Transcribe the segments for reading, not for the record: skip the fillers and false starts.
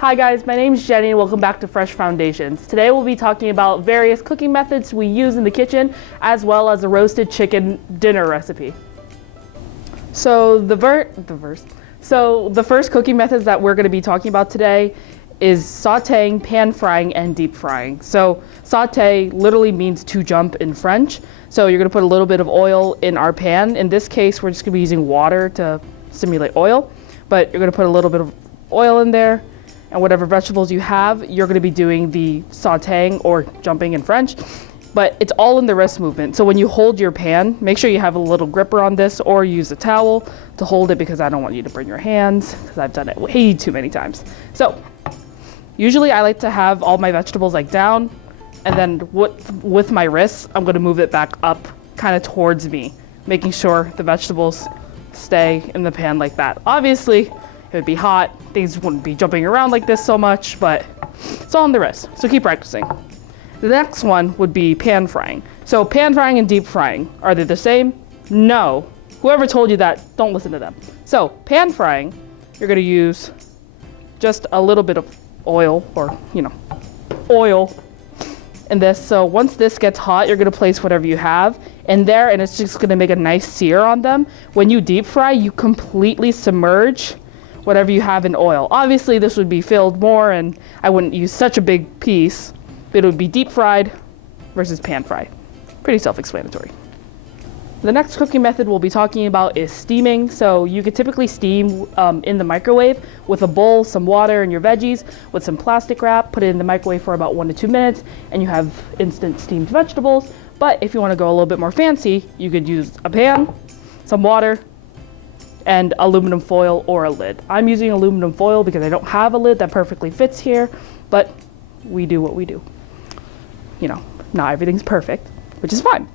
Hi guys, my name is Jenny and welcome back to Fresh Foundations. Today we'll be talking about various cooking methods we use in the kitchen as well as a roasted chicken dinner recipe. So the first cooking methods that we're going to be talking about today is sautéing, pan frying, and deep frying. So sauté literally means to jump in French. So you're going to put a little bit of oil in our pan. In this case, we're just going to be using water to simulate oil, but you're going to put a little bit of oil in there, and whatever vegetables you have, you're going to be doing the sautéing or jumping in French, but it's all in the wrist movement. So when you hold your pan, make sure you have a little gripper on this or use a towel to hold it because I don't want you to burn your hands because I've done it way too many times. So usually I like to have all my vegetables like down, and then with my wrists, I'm going to move it back up kind of towards me, making sure the vegetables stay in the pan like that. Obviously, it would be hot, things wouldn't be jumping around like this so much, but it's all on the wrist, so keep practicing. The next one would be pan frying. So pan frying and deep frying, are they the same? No. Whoever told you that, don't listen to them. So pan frying, you're gonna use just a little bit of oil, or oil in this. So once this gets hot, you're gonna place whatever you have in there, and it's just gonna make a nice sear on them. When you deep fry, you completely submerge whatever you have in oil. Obviously this would be filled more and I wouldn't use such a big piece, but it would be deep fried versus pan fried. Pretty self-explanatory. The next cooking method we'll be talking about is steaming. So you could typically steam in the microwave with a bowl, some water, and your veggies with some plastic wrap. Put it in the microwave for about 1 to 2 minutes and you have instant steamed vegetables. But if you want to go a little bit more fancy, you could use a pan, some water, and aluminum foil or a lid. I'm using aluminum foil because I don't have a lid that perfectly fits here, but we do what we do. Not everything's perfect, which is fine.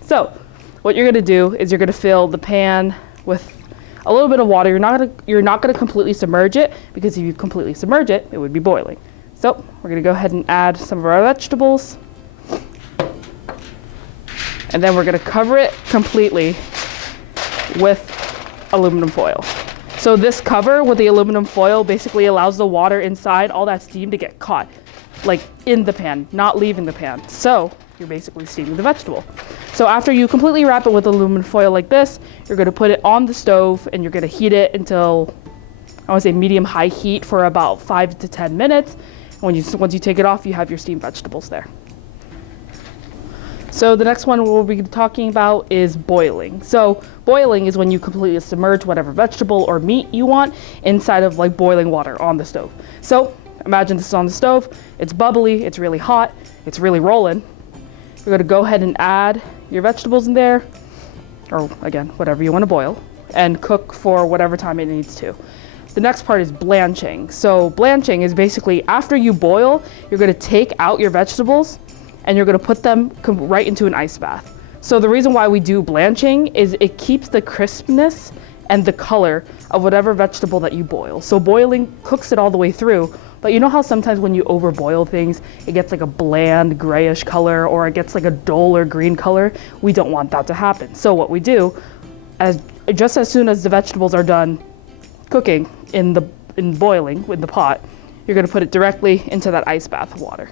So what you're gonna do is you're gonna fill the pan with a little bit of water. You're not gonna completely submerge it, because if you completely submerge it, it would be boiling. So we're gonna go ahead and add some of our vegetables, and then we're gonna cover it completely with aluminum foil. So this cover with the aluminum foil basically allows the water inside, all that steam, to get caught like in the pan, not leaving the pan. So you're basically steaming the vegetable. So after you completely wrap it with aluminum foil like this, you're going to put it on the stove and you're going to heat it until, I want to say, medium-high heat for about 5 to 10 minutes. And once you take it off, you have your steamed vegetables there. So the next one we'll be talking about is boiling. So boiling is when you completely submerge whatever vegetable or meat you want inside of like boiling water on the stove. So imagine this is on the stove, it's bubbly, it's really hot, it's really rolling. You're gonna go ahead and add your vegetables in there, or again, whatever you wanna boil, and cook for whatever time it needs to. The next part is blanching. So blanching is basically after you boil, you're gonna take out your vegetables and you're gonna put them right into an ice bath. So the reason why we do blanching is it keeps the crispness and the color of whatever vegetable that you boil. So boiling cooks it all the way through, but you know how sometimes when you overboil things, it gets like a bland grayish color or it gets like a duller green color? We don't want that to happen. So what we do, just as soon as the vegetables are done cooking in boiling with the pot, you're gonna put it directly into that ice bath of water.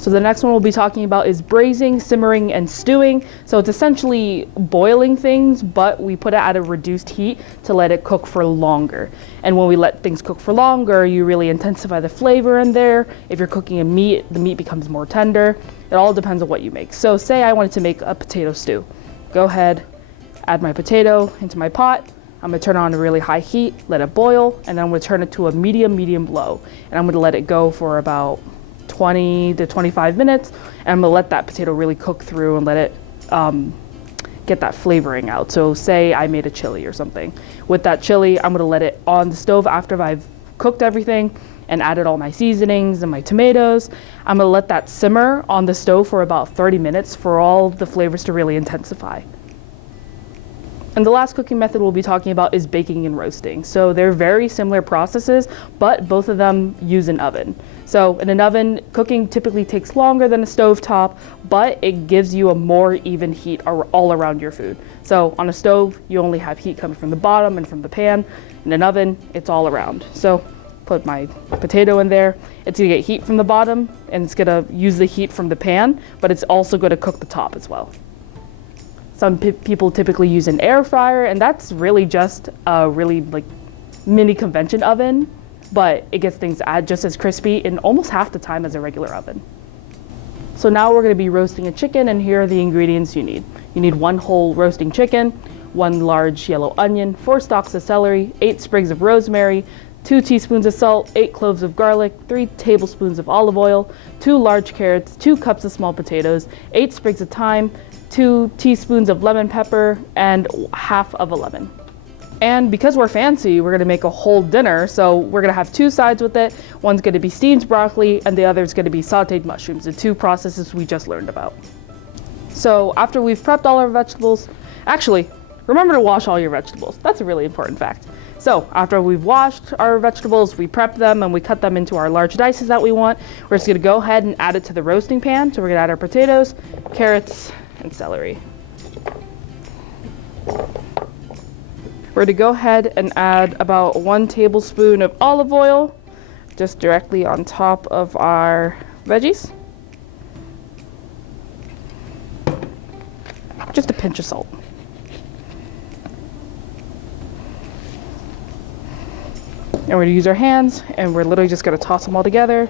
So the next one we'll be talking about is braising, simmering, and stewing. So it's essentially boiling things, but we put it at a reduced heat to let it cook for longer. And when we let things cook for longer, you really intensify the flavor in there. If you're cooking a meat, the meat becomes more tender. It all depends on what you make. So say I wanted to make a potato stew. Go ahead, add my potato into my pot. I'm gonna turn it on a really high heat, let it boil, and then I'm gonna turn it to a medium low. And I'm gonna let it go for about 20 to 25 minutes, and I'm gonna let that potato really cook through and let it get that flavoring out. So say I made a chili or something. With that chili, I'm gonna let it on the stove after I've cooked everything and added all my seasonings and my tomatoes. I'm gonna let that simmer on the stove for about 30 minutes for all the flavors to really intensify. And the last cooking method we'll be talking about is baking and roasting. So they're very similar processes, but both of them use an oven. So in an oven, cooking typically takes longer than a stovetop, but it gives you a more even heat all around your food. So on a stove, you only have heat coming from the bottom and from the pan. In an oven, it's all around. So Put my potato in there. It's gonna get heat from the bottom and it's gonna use the heat from the pan, but it's also gonna cook the top as well. Some people typically use an air fryer, and that's really just a really like mini convention oven, but it gets things just as crispy in almost half the time as a regular oven. So now we're gonna be roasting a chicken, and here are the ingredients you need. You need 1 whole roasting chicken, 1 large yellow onion, 4 stalks of celery, 8 sprigs of rosemary, 2 teaspoons of salt, 8 cloves of garlic, 3 tablespoons of olive oil, 2 large carrots, 2 cups of small potatoes, 8 sprigs of thyme, 2 teaspoons of lemon pepper, and half of a lemon. And because we're fancy, we're gonna make a whole dinner, so we're gonna have 2 sides with it. One's gonna be steamed broccoli, and the other is gonna be sauteed mushrooms, the 2 processes we just learned about. So after we've prepped all our vegetables, actually, remember to wash all your vegetables. That's a really important fact. So after we've washed our vegetables, we prep them and we cut them into our large dices that we want. We're just gonna go ahead and add it to the roasting pan. So we're gonna add our potatoes, carrots, and celery. We're gonna go ahead and add about 1 tablespoon of olive oil just directly on top of our veggies. Just a pinch of salt. And we're gonna use our hands, and we're literally just gonna toss them all together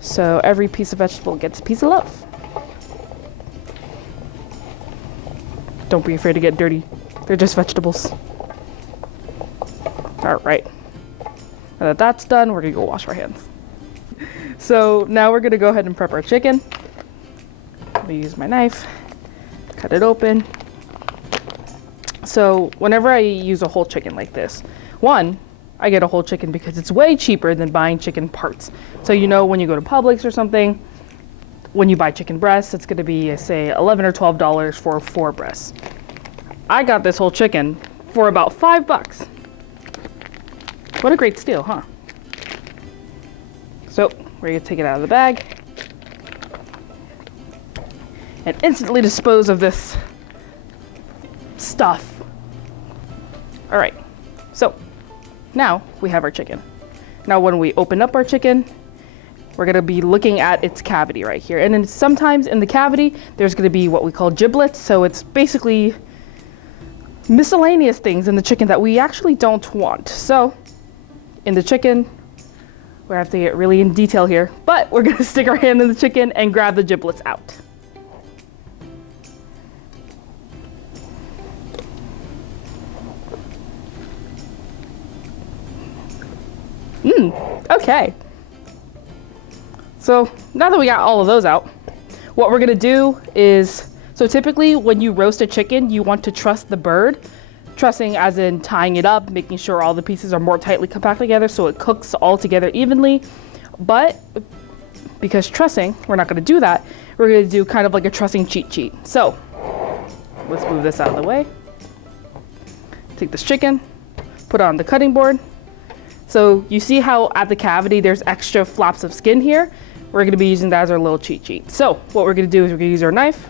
so every piece of vegetable gets a piece of love. Don't be afraid to get dirty. They're just vegetables. All right. Now that that's done, we're gonna go wash our hands. So now we're gonna go ahead and prep our chicken. I'm gonna use my knife, cut it open. So whenever I use a whole chicken like this, I get a whole chicken because it's way cheaper than buying chicken parts. So you know when you go to Publix or something, when you buy chicken breasts, it's gonna be, say, $11 or $12 for 4 breasts. I got this whole chicken for about $5. What a great steal, huh? So we're gonna take it out of the bag and instantly dispose of this stuff. All right, so now we have our chicken. Now when we open up our chicken, we're gonna be looking at its cavity right here. And then sometimes in the cavity, there's gonna be what we call giblets. So it's basically miscellaneous things in the chicken that we actually don't want. So in the chicken, we have to get really in detail here, but we're gonna stick our hand in the chicken and grab the giblets out. Okay. So now that we got all of those out, what we're gonna do is, so typically when you roast a chicken, you want to truss the bird. Trussing as in tying it up, making sure all the pieces are more tightly compacted together so it cooks all together evenly. But because trussing, we're not gonna do that. We're gonna do kind of like a trussing cheat sheet. So let's move this out of the way. Take this chicken, put it on the cutting board. So you see how at the cavity there's extra flaps of skin here? We're gonna be using that as our little cheat sheet. So what we're gonna do is we're gonna use our knife.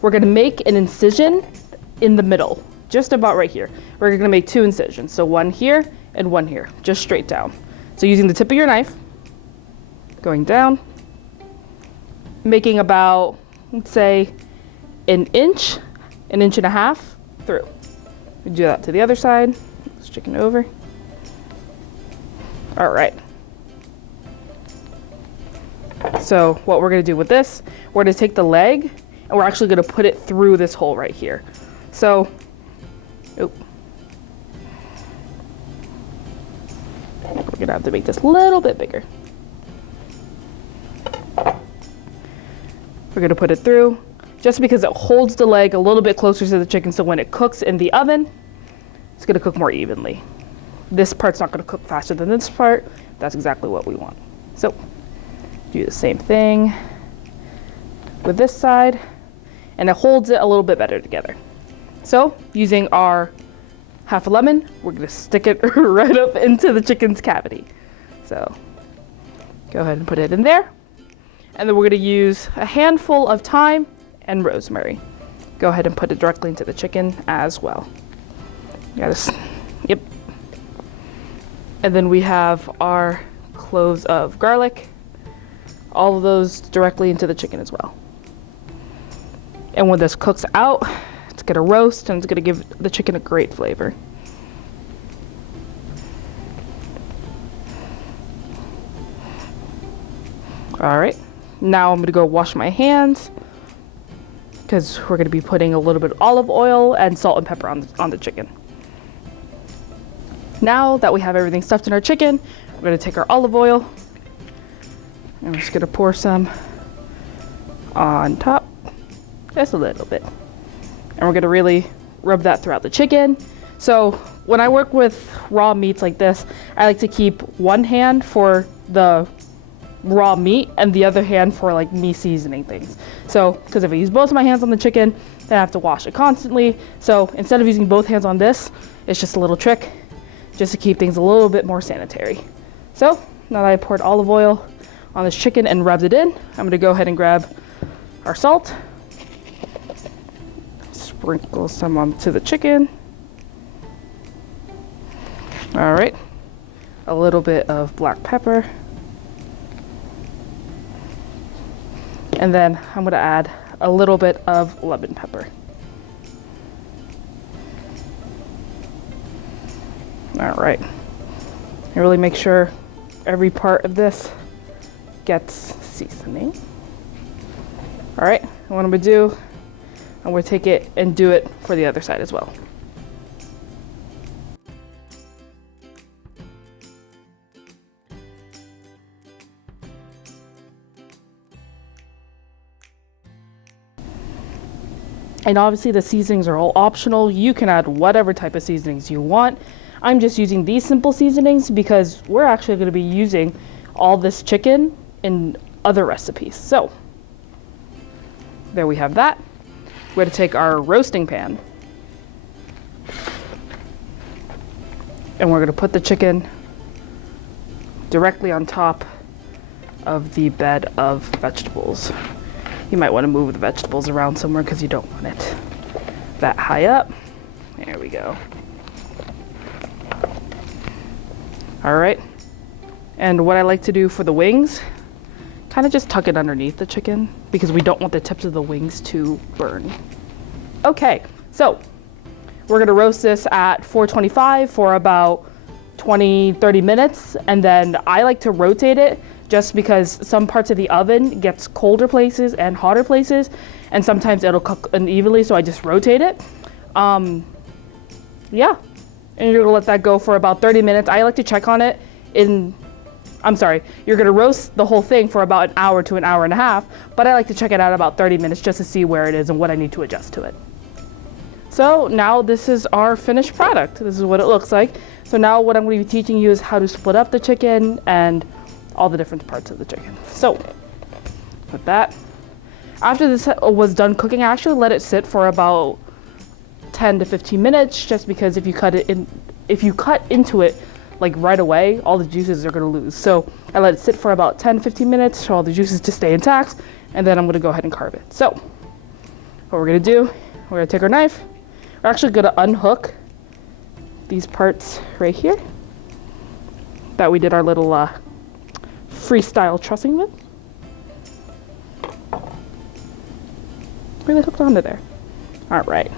We're gonna make an incision in the middle, just about right here. We're gonna make 2 incisions. So 1 here and 1 here, just straight down. So using the tip of your knife, going down, making about, let's say, an inch and a half through. We do that to the other side. Let's chicken over. All right. So what we're gonna do with this, we're gonna take the leg and we're actually gonna put it through this hole right here. So, we're gonna have to make this a little bit bigger. We're gonna put it through just because it holds the leg a little bit closer to the chicken, so when it cooks in the oven, it's gonna cook more evenly. This part's not gonna cook faster than this part. That's exactly what we want. So do the same thing with this side, and it holds it a little bit better together. So using our half a lemon, we're gonna stick it right up into the chicken's cavity. So go ahead and put it in there. And then we're gonna use a handful of thyme and rosemary. Go ahead and put it directly into the chicken as well. Yep. And then we have our cloves of garlic. All of those directly into the chicken as well. And when this cooks out, it's gonna roast and it's gonna give the chicken a great flavor. All right, now I'm gonna go wash my hands because we're gonna be putting a little bit of olive oil and salt and pepper on the chicken. Now that we have everything stuffed in our chicken, we're gonna take our olive oil. I'm just gonna pour some on top, just a little bit. And we're gonna really rub that throughout the chicken. So when I work with raw meats like this, I like to keep one hand for the raw meat and the other hand for like me seasoning things. So, because if I use both of my hands on the chicken, then I have to wash it constantly. So instead of using both hands on this, it's just a little trick just to keep things a little bit more sanitary. So now that I poured olive oil on this chicken and rubbed it in, I'm gonna go ahead and grab our salt, sprinkle some onto the chicken. All right, a little bit of black pepper. And then I'm gonna add a little bit of lemon pepper. All right, and really make sure every part of this gets seasoning. All right, and what I'm gonna do, I'm gonna take it and do it for the other side as well. And obviously the seasonings are all optional. You can add whatever type of seasonings you want. I'm just using these simple seasonings because we're actually gonna be using all this chicken in other recipes. So there we have that. We're gonna take our roasting pan and we're gonna put the chicken directly on top of the bed of vegetables. You might want to move the vegetables around somewhere because you don't want it that high up. There we go. All right. And what I like to do for the wings, kind of just tuck it underneath the chicken because we don't want the tips of the wings to burn. Okay, so we're gonna roast this at 425 for about 20-30 minutes, and then I like to rotate it just because some parts of the oven gets colder places and hotter places, and sometimes it'll cook unevenly, so I just rotate it. Yeah, and you're gonna let that go for about 30 minutes. I like to check on it you're gonna roast the whole thing for about an hour to an hour and a half, but I like to check it out about 30 minutes just to see where it is and what I need to adjust to it. So now this is our finished product. This is what it looks like. So now what I'm gonna be teaching you is how to split up the chicken and all the different parts of the chicken. So with that, after this was done cooking, I actually let it sit for about 10 to 15 minutes, just because if you cut into it like right away, all the juices are gonna lose. So I let it sit for about 10, 15 minutes for all the juices to stay intact, and then I'm gonna go ahead and carve it. So what we're gonna do, we're gonna take our knife, we're actually gonna unhook these parts right here that we did our little freestyle trussing with. Really hooked onto there. All right.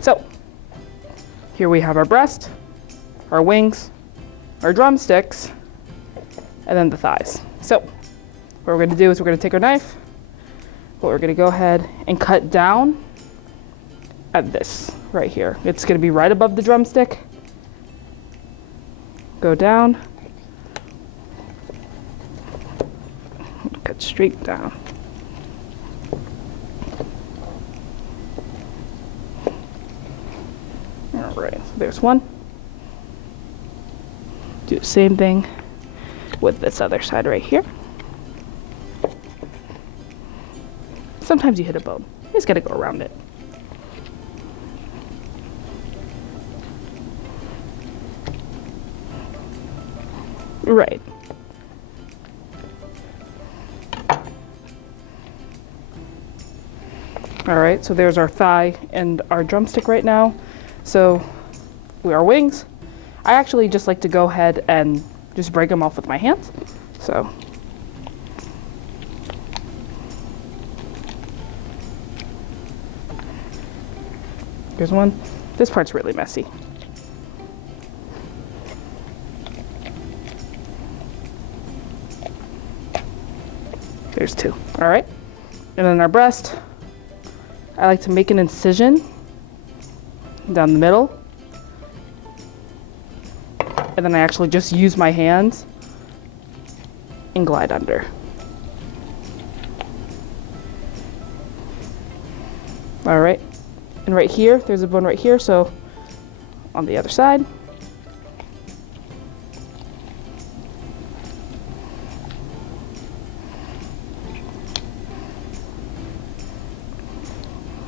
So here we have our breast, our wings, our drumsticks, and then the thighs. So what we're gonna do is we're gonna take our knife, but we're gonna go ahead and cut down at this right here. It's gonna be right above the drumstick. Go down, cut straight down. All right, so there's one. Do the same thing with this other side right here. Sometimes you hit a bone. You just gotta go around it. Right. All right, so there's our thigh and our drumstick right now. So our wings. I actually just like to go ahead and just break them off with my hands. So here's one. This part's really messy. There's two. All right. And then our breast, I like to make an incision down the middle. And then I actually just use my hands and glide under. All right. And right here, there's a bone right here, so on the other side.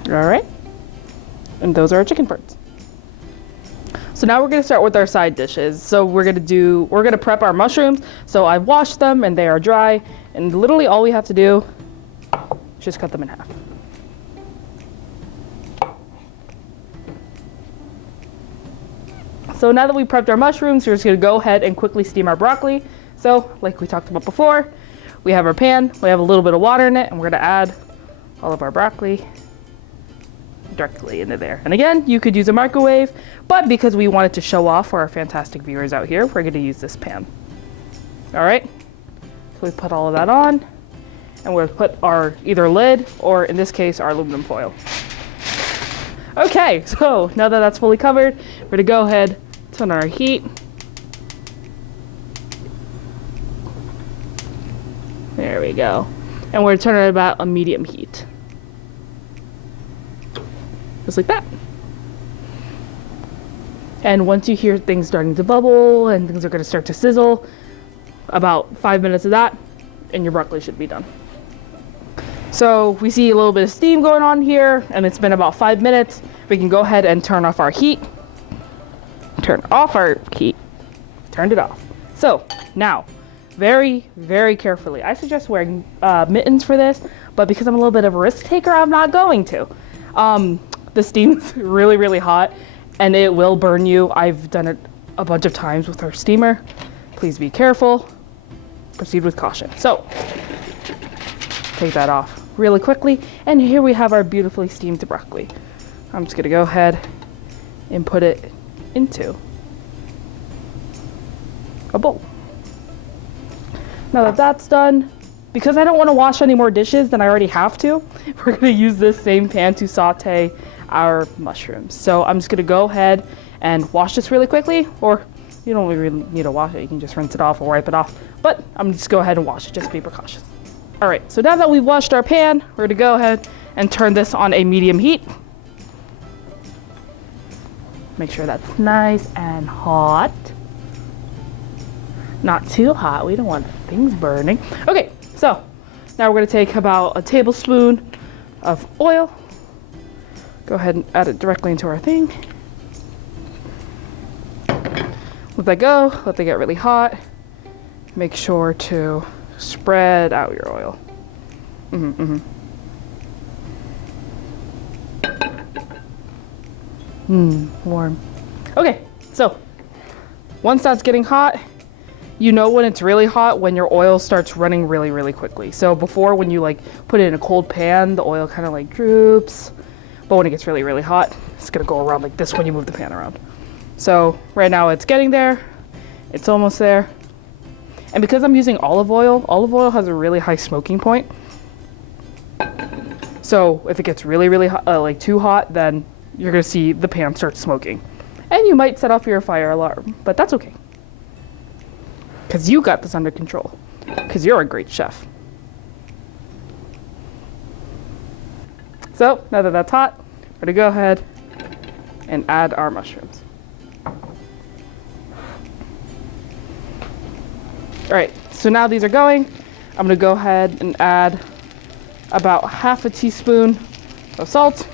All right, and those are our chicken parts. So now we're gonna start with our side dishes. So we're gonna prep our mushrooms. So I washed them and they are dry, and literally all we have to do is just cut them in half. So now that we prepped our mushrooms, we're just gonna go ahead and quickly steam our broccoli. So like we talked about before, we have our pan, we have a little bit of water in it, and we're gonna add all of our broccoli directly into there. And again, you could use a microwave, but because we wanted to show off for our fantastic viewers out here, we're gonna use this pan. All right, so we put all of that on, and we're gonna put our either lid, or in this case, our aluminum foil. Okay, so now that that's fully covered, we're gonna go ahead, turn on our heat. There we go. And we're gonna turn it about a medium heat. Just like that. And once you hear things starting to bubble and things are going to start to sizzle, about 5 minutes of that and your broccoli should be done. So we see a little bit of steam going on here, and it's been about 5 minutes. We can go ahead and turn off our heat. Turn off our heat. Turned it off. So now, very, very carefully, I suggest wearing mittens for this, but because I'm a little bit of a risk taker, I'm not going to. The steam's really, really hot, and it will burn you. I've done it a bunch of times with our steamer. Please be careful. Proceed with caution. So, take that off really quickly, and here we have our beautifully steamed broccoli. I'm just gonna go ahead and put it into a bowl. Now that that's done, because I don't want to wash any more dishes than I already have to, we're gonna use this same pan to saute our mushrooms. So I'm just gonna go ahead and wash this really quickly, or you don't really need to wash it, you can just rinse it off or wipe it off, but I'm just go ahead and wash it, just be precautious. All right, so now that we've washed our pan, we're gonna go ahead and turn this on a medium heat. Make sure that's nice and hot. Not too hot, we don't want things burning. Okay, so now we're gonna take about a tablespoon of oil. Go ahead and add it directly into our thing. Let that go, let that get really hot. Make sure to spread out your oil. Warm. Okay, so once that's getting hot, you know when it's really hot when your oil starts running really, really quickly. So before, when you like put it in a cold pan, the oil kind of like droops. But when it gets really, really hot, it's gonna go around like this when you move the pan around. So right now it's getting there. It's almost there. And because I'm using olive oil has a really high smoking point. So if it gets really, really hot, like too hot, then you're gonna see the pan start smoking. And you might set off your fire alarm, but that's okay. Because you got this under control. Because you're a great chef. So now that that's hot, we're gonna go ahead and add our mushrooms. All right, so now these are going. I'm gonna go ahead and add about half a teaspoon of salt,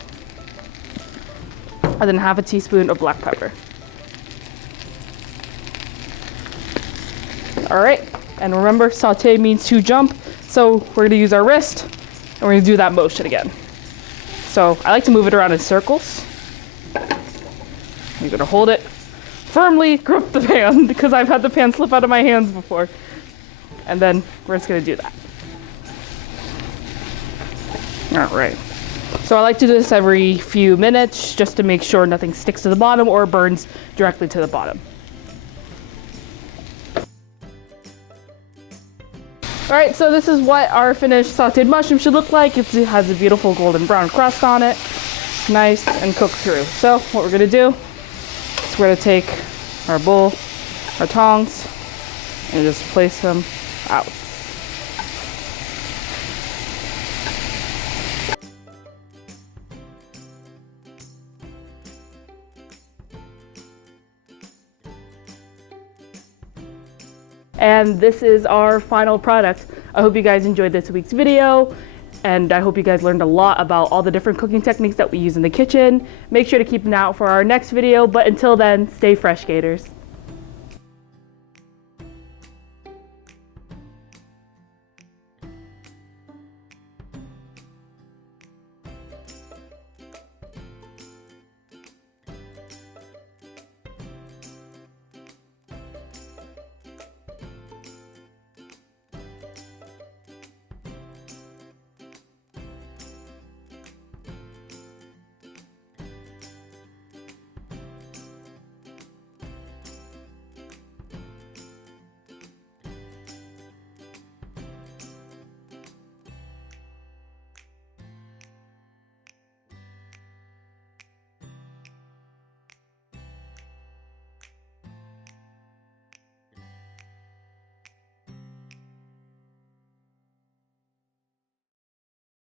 and then half a teaspoon of black pepper. All right, and remember, saute means to jump, so we're gonna use our wrist, and we're gonna do that motion again. So I like to move it around in circles. You're gonna hold it firmly grip the pan because I've had the pan slip out of my hands before. And then we're just gonna do that. All right. So I like to do this every few minutes just to make sure nothing sticks to the bottom or burns directly to the bottom. All right, so this is what our finished sauteed mushroom should look like. It has a beautiful golden brown crust on it, nice and cooked through. So what we're gonna do is we're gonna take our bowl, our tongs, and just place them out. And this is our final product. I hope you guys enjoyed this week's video, and I hope you guys learned a lot about all the different cooking techniques that we use in the kitchen. Make sure to keep an eye out for our next video, but until then, stay fresh, Gators.